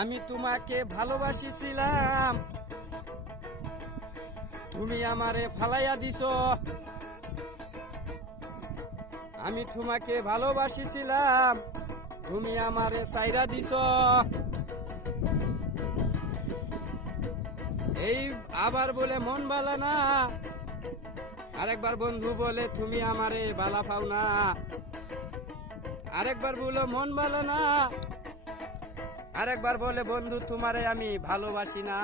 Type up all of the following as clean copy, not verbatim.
আমি তোমাকে ভালোবাসিছিলাম, তুমি আমারে ফালাইয়া দিছ। আমি তোমাকে ভালোবাসিছিলাম, তুমি আমারে সাইরা দিছ। এই আবার বলে মন বালা না, আরেকবার বন্ধু বলে তুমি আমারে বালা পাও না। আরেকবার বলে মন বালা না, আরেকবার বলে বন্ধু তোমারে আমি ভালোবাসি না।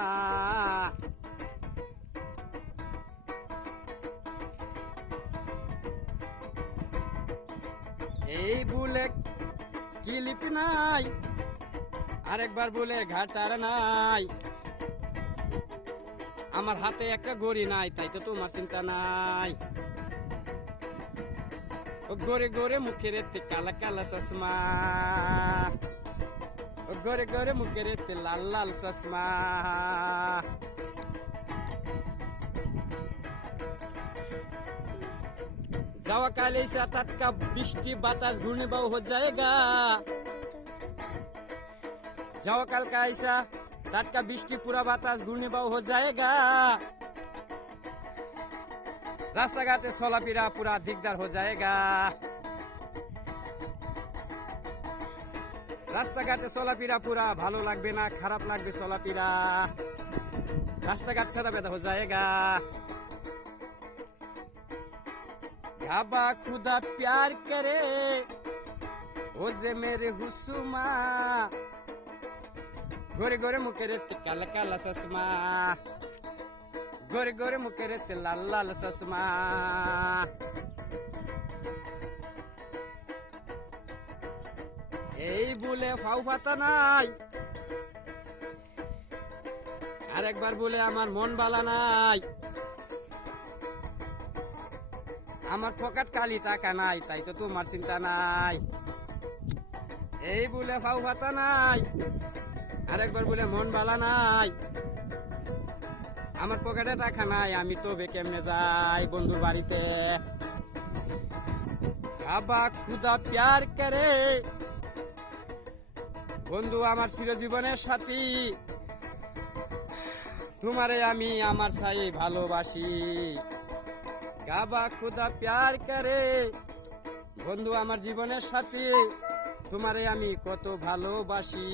এই বলে ক্লিপ নাই, আরেকবার বলে ঘাটার নাই। আমার হাতে একটা গড়ি নাই, তাই তো তোমার চিন্তা নাই। ও গোরে গোরে মুখের এতে কালা কালা চশমা, ও গোরে গোরে মুখের এতে লাল লাল চশমা। যাওয়া কালে টাটকা বৃষ্টি বাতাস ঘূর্ণিবায়ু हो जाएगा। যাওয়া কালকে আইসা টাটকা বৃষ্টি পুরা বাতাস ঘূর্ণিবায়ু हो जाएगा। রাস্তাঘাটে চলাফেরা পুরা দিকদার हो जाएगा। রাস্তাঘাটে চলাফেরা পুরা ভালো লাগবে না, খারাপ লাগবে চলাফেরা। রাস্তাঘাট সাদা বেদা हो जाएगा। गाबा खुदा प्यार करे ओ जे मेरे हुस्मा, गोरे गोरे मुकेरे ते काला काला चश्मा, गोरे गोरे मुकेरे ते लाल लाल चश्मा। এই বলে ফাউ পাতা নাই, আরেকবার বলে আমার মন বালা নাই। আমার পকেট খালি টাকা নাই, তাই তো তোমার চিন্তা নাই। এই বলে ফাউ পাতা নাই, আরেকবার বলে মন বালা নাই। আমার পকেটে টাকা নাই, আমি তো কেমনে যাই বন্ধুর বাড়িতে। বাবা খুদা প্যার করে, বন্ধু আমার চিরজীবনের সাথী, তোমারে আমি আমার চাই ভালোবাসি। গাবা খুদা প্যার করে, বন্ধু আমার জীবনের সাথী, তোমারে আমি কত ভালোবাসি।